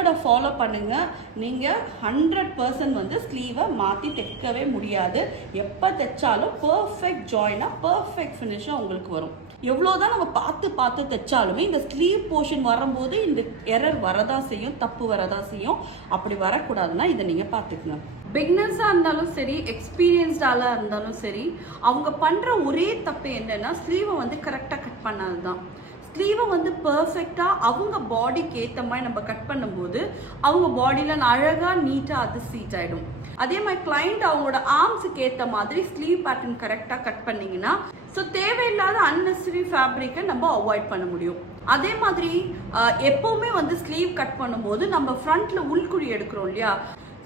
மெத்தடை ஃபாலோ பண்ணுங்கள். நீங்கள் 100% வந்து ஸ்லீவை மாற்றி தைக்கவே முடியாது. எப்போ தைச்சாலும் பர்ஃபெக்ட் ஜாயினாக பர்ஃபெக்ட் ஃபினிஷாக உங்களுக்கு வரும். எவ்வளோதான் நம்ம பார்த்து தைச்சாலுமே இந்த ஸ்லீவ் போர்ஷன் வரும்போது இந்த எரர் வரதான் செய்யும், தப்பு வரதான் செய்யும். அப்படி வரக்கூடாதுன்னா இதை நீங்கள் பார்த்துக்கணும். பிகினர்ஸாக இருந்தாலும் சரி, எக்ஸ்பீரியன்ஸ்டாலாக இருந்தாலும் சரி, அவங்க பண்ணுற ஒரே தப்பு என்னன்னா ஸ்லீவை வந்து கரெக்டாக கட் பண்ணாது தான். ஸ்லீவை வந்து பர்ஃபெக்டாக அவங்க பாடிக்கு ஏற்ற மாதிரி நம்ம கட் பண்ணும்போது அவங்க பாடியில் அழகாக நீட்டாக அது சீட் ஆகிடும். அதே மாதிரி கிளைண்ட் அவங்களோட ஆர்ம்ஸுக்கு ஏற்ற மாதிரி ஸ்லீவ் பேட்டர்ன் கரெக்டாக கட் பண்ணிங்கன்னா ஸோ தேவையில்லாத அன்னெசரி ஃபேப்ரிக்கை நம்ம அவாய்ட் பண்ண முடியும். அதே மாதிரி எப்போவுமே வந்து ஸ்லீவ் கட் பண்ணும்போது நம்ம ஃப்ரண்ட்டில் உள்குழி எடுக்கிறோம் இல்லையா,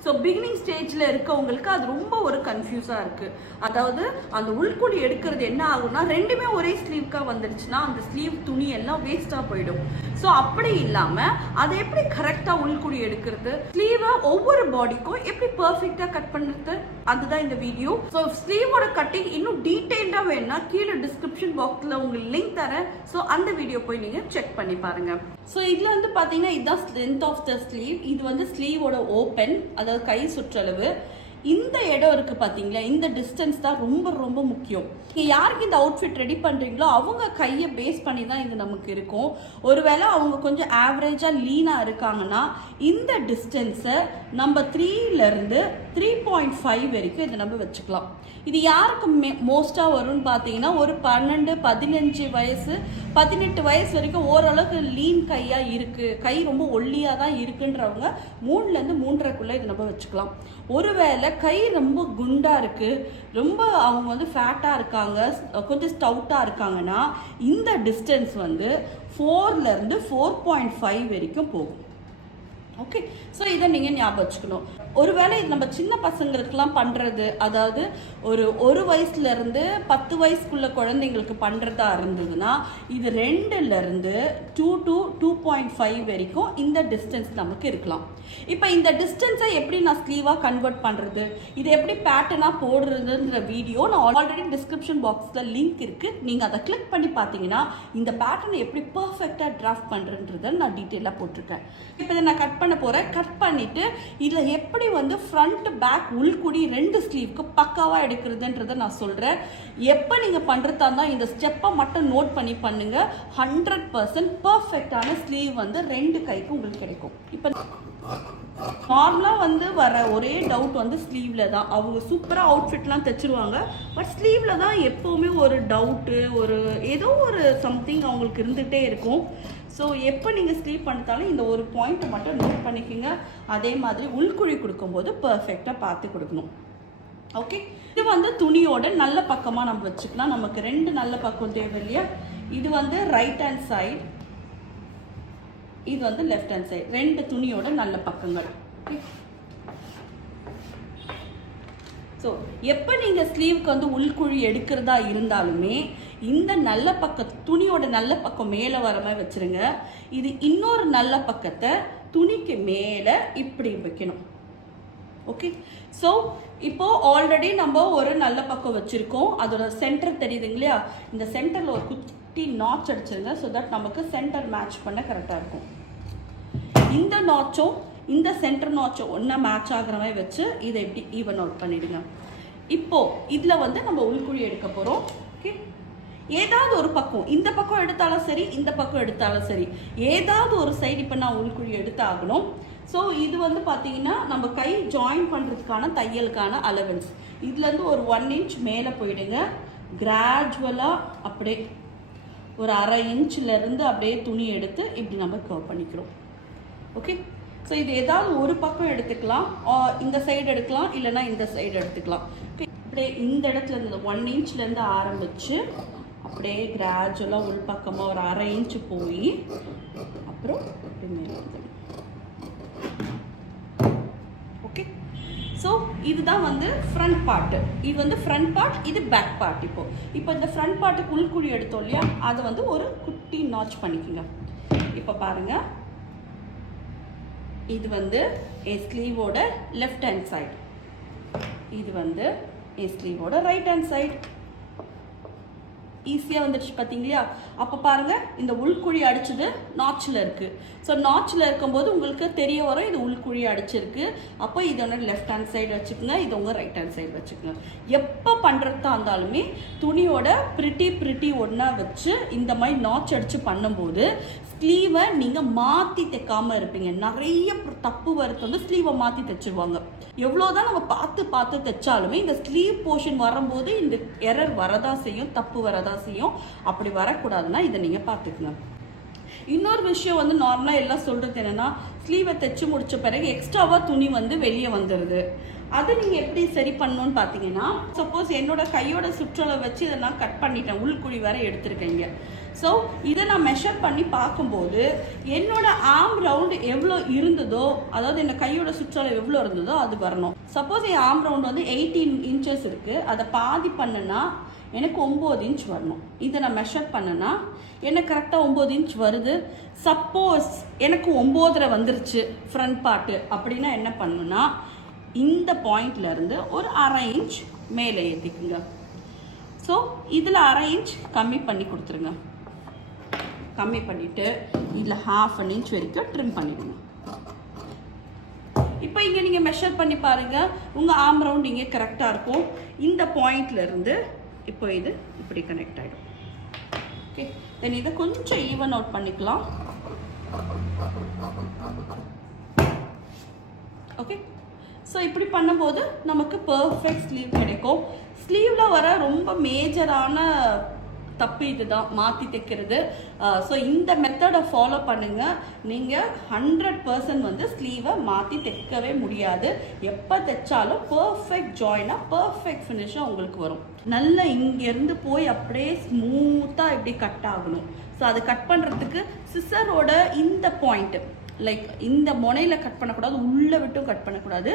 ஸோ பிகினிங் ஸ்டேஜில் இருக்கவங்களுக்கு அது ரொம்ப ஒரு கன்ஃபியூஸாக இருக்குது. அதாவது அந்த உள்குழி எடுக்கிறது என்ன ஆகும்னா ரெண்டுமே ஒரே ஸ்லீவ்க்காக வந்துடுச்சுன்னா அந்த ஸ்லீவ் துணி எல்லாம் வேஸ்ட்டாக போயிடும். ஸோ அப்படி இல்லாமல் அதை எப்படி கரெக்டாக உள்குழி எடுக்கிறது, ஸ்லீவை ஒவ்வொரு பாடிக்கும் எப்படி பர்ஃபெக்டாக கட் பண்ணுறது, அதுதான் இந்த வீடியோ. ஸோ ஸ்லீவோட கட்டிங் இன்னும் டீட்டெயில்டாக வேணும்னா கீழே டிஸ்கிரிப்ஷன் பாக்ஸில் உங்களுக்கு லிங்க் தரேன். ஸோ அந்த வீடியோ போய் நீங்கள் செக் பண்ணி பாருங்கள். ஸோ இதில் வந்து பார்த்தீங்கன்னா இதுதான் லென்த் ஆஃப் த ஸ்லீவ். இது வந்து ஸ்லீவோட ஓப்பன், அதாவது கை சுற்றளவு. இந்த இடம் இருக்குது பார்த்தீங்களா, இந்த டிஸ்டன்ஸ் தான் ரொம்ப ரொம்ப முக்கியம். நீங்கள் யாருக்கு இந்த அவுட்ஃபிட் ரெடி பண்ணுறீங்களோ அவங்க கையை பேஸ் பண்ணி தான் இது நமக்கு இருக்கும். ஒருவேளை அவங்க கொஞ்சம் ஆவரேஜாக லீனாக இருக்காங்கன்னா இந்த டிஸ்டன்ஸை நம்ம 3லேருந்து 3.5 வரைக்கும் இதை நம்ம வச்சுக்கலாம். இது யாருக்கு மோஸ்ட்டாக வரும்னு பார்த்தீங்கன்னா ஒரு 12, 15 வயசு, 18 வயசு வரைக்கும் ஓரளவுக்கு லீன் கையாக இருக்குது, கை ரொம்ப ஒல்லியாக தான் இருக்குன்றவங்க 3லேருந்து 3.5 இது நம்ம வச்சுக்கலாம். ஒருவேளை கை ரொம்ப குண்டாக இருக்குது, ரொம்ப அவங்க வந்து ஃபேட்டாக இருக்காங்க, கொஞ்சம் ஸ்டவுட்டாக இருக்காங்கன்னா இந்த டிஸ்டன்ஸ் வந்து 4லேருந்து 4.5 வரைக்கும் போகும். ஓகே, ஸோ இதை நீங்கள் ஞாபகம் வச்சுக்கணும். ஒருவேளை இது நம்ம சின்ன பசங்களுக்கெல்லாம் பண்ணுறது, அதாவது ஒரு வயசுலேருந்து 10 வயசுக்குள்ள குழந்தைங்களுக்கு பண்ணுறதா இருந்ததுன்னா இது 2லேருந்து 2 to 2.5 வரைக்கும் இந்த டிஸ்டன்ஸ் நமக்கு இருக்கலாம். இப்போ இந்த டிஸ்டன்ஸை எப்படி நான் ஸ்லீவாக கன்வெர்ட் பண்ணுறது, இது எப்படி பேட்டர்னாக போடுறதுன்ற வீடியோ நான் ஆல்ரெடி டிஸ்கிரிப்ஷன் பாக்ஸில் லிங்க் இருக்குது. நீங்கள் அதை கிளிக் பண்ணி பார்த்தீங்கன்னா இந்த பேட்டர்னை எப்படி பர்ஃபெக்டாக டிராஃப்ட் பண்ணுறன்றதை நான் டீட்டெயிலாக போட்டிருக்கேன். இப்போ இதை நான் கட் பண்ண போகிறேன். கட் பண்ணிவிட்டு இதில் எப்படி வந்து ஃப்ரண்ட் பேக் உள்குடி 2 ஸ்லீவ்க்கு பக்காவாக எடுக்கிறதுன்றதை நான் சொல்கிறேன். எப்போ நீங்கள் பண்ணுறதா இருந்தால் இந்த ஸ்டெப்பை மட்டும் நோட் பண்ணி பண்ணுங்கள். 100% பர்ஃபெக்டான ஸ்லீவ் வந்து 2 கைக்கு உங்களுக்கு கிடைக்கும். இப்போ நார்மலாக வந்து வர ஒரே டவுட் வந்து ஸ்லீவில் தான். அவங்க சூப்பராக அவுட்ஃபிட்லாம் தைச்சிருவாங்க, பட் ஸ்லீவில் தான் எப்போவுமே ஒரு டவுட்டு, ஒரு ஏதோ ஒரு சம்திங் அவங்களுக்கு இருந்துகிட்டே இருக்கும். ஸோ எப்போ நீங்கள் ஸ்லீவ் பண்ணிட்டாலும் இந்த ஒரு பாயிண்ட்டை மட்டும் நோட் பண்ணிக்கோங்க. அதே மாதிரி உள்குழி கொடுக்கும்போது பர்ஃபெக்டாக பார்த்து கொடுக்கணும். ஓகே, இது வந்து துணியோட நல்ல பக்கமாக நம்ம வச்சுக்கலாம். நமக்கு 2 நல்ல பக்கம் தேவை இல்லையா. இது வந்து ரைட் ஹேண்ட் சைடு, இது வந்து லெஃப்ட் ஹேண்ட் சைடு, 2 துணியோட நல்ல பக்கங்கள். ஓகே, ஸோ எப்போ நீங்கள் ஸ்லீவுக்கு வந்து உள்குழி எடுக்கிறதா இருந்தாலுமே இந்த நல்ல பக்க துணியோட நல்ல பக்கம் மேலே வர மாதிரி வச்சுருங்க. இது இன்னொரு நல்ல பக்கத்தை துணிக்கு மேலே இப்படி வைக்கணும். ஓகே, ஸோ இப்போது ஆல்ரெடி நம்ம ஒரு நல்ல பக்கம் வச்சுருக்கோம். அதோட சென்டர் தெரியுதுங்க இல்லையா, இந்த சென்டரில் ஒரு குட்டி நாட்ச் அடிச்சிருங்க. ஸோ தட் நமக்கு சென்டர் மேட்ச் பண்ண கரெக்டாக இருக்கும். இந்த நாட்சும் இந்த சென்டர் நாட்சும் ஒன்றா மேட்ச் ஆகிற மாதிரி வச்சு இதை எப்படி ஈவன் அவுட் பண்ணிவிடுங்க. இப்போது இதில் வந்து நம்ம உள்குழி எடுக்க போகிறோம். ஓகே, ஏதாவது ஒரு பக்கம், இந்த பக்கம் எடுத்தாலும் சரி, இந்த பக்கம் எடுத்தாலும் சரி, ஏதாவது ஒரு சைடு இப்போ நான் உள்குழி எடுத்தாகணும். ஸோ இது வந்து பார்த்தீங்கன்னா நம்ம கை ஜாயின் பண்ணுறதுக்கான தையலுக்கான அலவன்ஸ். இதுலேருந்து ஒரு 1 இன்ச் மேலே போயிடுங்க. கிராஜுவலாக அப்படியே ஒரு 1/2 இன்ச்சிலேருந்து அப்படியே துணி எடுத்து இப்படி நம்ம கவர் பண்ணிக்கிறோம். ஓகே, ஸோ இது ஏதாவது ஒரு பக்கம் எடுத்துக்கலாம், இந்த சைடு எடுக்கலாம், இல்லைனா இந்த சைடு எடுத்துக்கலாம். அப்படியே இந்த இடத்துல இருந்து 1 இன்ச்லேருந்து ஆரம்பித்து அப்படியே கிராஜுவலாக உள் பக்கமாக ஒரு 1/2 இன்ச்சு போய் அப்புறம் அப்படி மேலே வந்து. ஓகே, ஸோ இதுதான் வந்து ஃப்ரண்ட் பார்ட்டு. இது வந்து ஃப்ரண்ட் பார்ட், இது பேக் பார்ட். இப்போ இந்த ஃப்ரண்ட் பார்ட்டுக்கு உள்குழி எடுத்தோம் இல்லையா, அதை வந்து ஒரு குட்டி நாட்ச் பண்ணிக்கோங்க. இப்போ பாருங்கள், இது வந்து ஸ்லீவோட லெஃப்ட் ஹேண்ட் சைடு, இது வந்து ஸ்லீவோட ரைட் ஹேண்ட் சைடு. ஈஸியாக வந்துடுச்சு பார்த்தீங்களா? அப்போ பாருங்கள், இந்த உள்குழி அடிச்சது நாச்சில் இருக்குது. ஸோ நாச்சில் இருக்கும்போது உங்களுக்கு தெரிய வரும் இது உள்குழி அடிச்சிருக்கு. அப்போ இதோட லெஃப்ட் ஹேண்ட் சைடு வச்சுக்கோங்க, இது உங்கள் ரைட் ஹேண்ட் சைடு வச்சுக்கோங்க. எப்போ பண்ணுறதா இருந்தாலுமே துணியோட பிரிட்டி ஒன்றா வச்சு இந்த மாதிரி நாச் அடித்து பண்ணும்போது ஸ்லீவை நீங்கள் மாற்றி தைக்காமல் இருப்பீங்க. நிறைய தப்பு வரது வந்து ஸ்லீவை மாற்றி தைச்சிருவாங்க. எவ்வளோதான் நம்ம பார்த்து தைச்சாலுமே இந்த ஸ்லீவ் போர்ஷன் வரும்போது இந்த எரர் வரதான் செய்யும், தப்பு வரதான் செய்யும். அப்படி வரக்கூடாதுன்னா இதை நீங்கள் பார்த்துக்குங்க. இன்னொரு விஷயம் வந்து நார்மலாக எல்லாம் சொல்கிறது என்னென்னா, ஸ்லீவை தைச்சு முடித்த பிறகு எக்ஸ்ட்ராவாக துணி வந்து வெளியே வந்துடுது. அது நீங்கள் எப்படி சரி பண்ணணும்னு பார்த்தீங்கன்னா, சப்போஸ் என்னோட கையோட சுற்றலை வச்சு இதை நான் கட் பண்ணிட்டேன், உள்குழி வேற எடுத்திருக்கேங்க. ஸோ இதை நான் மெஷர் பண்ணி பார்க்கும்போது என்னோட ஆர்ம் ரவுண்டு எவ்வளோ இருந்ததோ, அதாவது என்னோட கையோட சுற்றலை எவ்வளோ இருந்ததோ அது வரணும். சப்போஸ் என் ஆர்ம் ரவுண்டு வந்து 18 இன்ச்சஸ் இருக்குது, அதை பாதி பண்ணுன்னா எனக்கு 9 இன்ச் வரணும். இதை நான் மெஷர் பண்ணேன்னா எனக்கு கரெக்டாக 9 இன்ச் வருது. சப்போஸ் எனக்கு 9.5 வந்துருச்சு ஃப்ரண்ட் பார்ட்டு அப்படின்னா என்ன பண்ணுன்னா, இந்த பாயிண்ட்லேருந்து ஒரு 1/2 இன்ச் மேலே ஏற்றிக்குங்க. ஸோ இதில் 1/2 இன்ச் கம்மி பண்ணி கொடுத்துருங்க. கம்மி பண்ணிவிட்டு இதில் 1/2 இன்ச் வரைக்கும் ட்ரிம் பண்ணிக்கணும். இப்போ இங்கே நீங்கள் மெஷர் பண்ணி பாருங்கள், உங்கள் ஆர்ம் ரவுண்ட் இங்கே கரெக்டாக இருக்கும். இந்த பாயிண்ட்லேருந்து இப்போ இது இப்படி கனெக்ட் ஆகிடும். ஓகே, தென் இதை கொஞ்சம் ஈவன் அவுட் பண்ணிக்கலாம். ஓகே, ஸோ இப்படி பண்ணும்போது நமக்கு பர்ஃபெக்ட் ஸ்லீவ் கிடைக்கும். ஸ்லீவில் வர ரொம்ப மேஜரான தப்பு இதுதான், மாற்றி தைக்கிறது. ஸோ இந்த மெத்தடை ஃபாலோ பண்ணுங்கள். நீங்கள் 100% வந்து ஸ்லீவை மாற்றி தைக்கவே முடியாது. எப்போ தைச்சாலும் பர்ஃபெக்ட் ஜாயினாக பர்ஃபெக்ட் ஃபினிஷாக உங்களுக்கு வரும். நல்லா இங்கேருந்து போய் அப்படியே ஸ்மூத்தாக இப்படி கட் ஆகணும். ஸோ அது கட் பண்ணுறதுக்கு சிசரோட இந்த பாயிண்ட்டு, லைக் இந்த முனையில் கட் பண்ணக்கூடாது, உள்ளே விட்டும் கட் பண்ணக்கூடாது.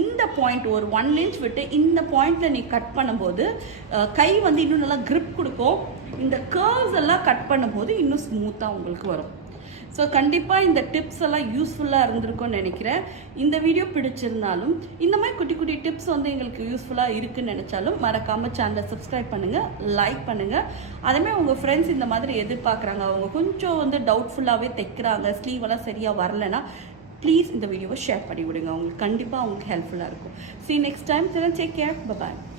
இந்த பாயிண்ட் ஒரு 1 இன்ச் விட்டு இந்த பாயிண்டில் நீ கட் பண்ணும்போது கை வந்து இன்னும் நல்லா grip கொடுக்கும். இந்த கர்வ்ஸ் எல்லாம் கட் பண்ணும்போது இன்னும் ஸ்மூத்தாக உங்களுக்கு வரும். ஸோ கண்டிப்பாக இந்த டிப்ஸ் எல்லாம் யூஸ்ஃபுல்லாக இருந்திருக்கும்னு நினைக்கிறேன். இந்த வீடியோ பிடிச்சிருந்தாலும் இந்த மாதிரி குட்டி குட்டி டிப்ஸ் வந்து எங்களுக்கு யூஸ்ஃபுல்லாக இருக்குன்னு நினச்சாலும் மறக்காமல் சேனலை சப்ஸ்கிரைப் பண்ணுங்கள், லைக் பண்ணுங்கள். அதேமாதிரி உங்கள் ஃப்ரெண்ட்ஸ் இந்த மாதிரி எதிர்பார்க்குறாங்க, அவங்க கொஞ்சம் வந்து டவுட்ஃபுல்லாகவே தைக்கிறாங்க, ஸ்லீவெல்லாம் சரியாக வரலைன்னா ப்ளீஸ் இந்த வீடியோவை ஷேர் பண்ணி விடுங்க. அவங்களுக்கு கண்டிப்பாக அவங்களுக்கு ஹெல்ப்ஃபுல்லாக இருக்கும். See you next time. Till then, take care. Bye-bye.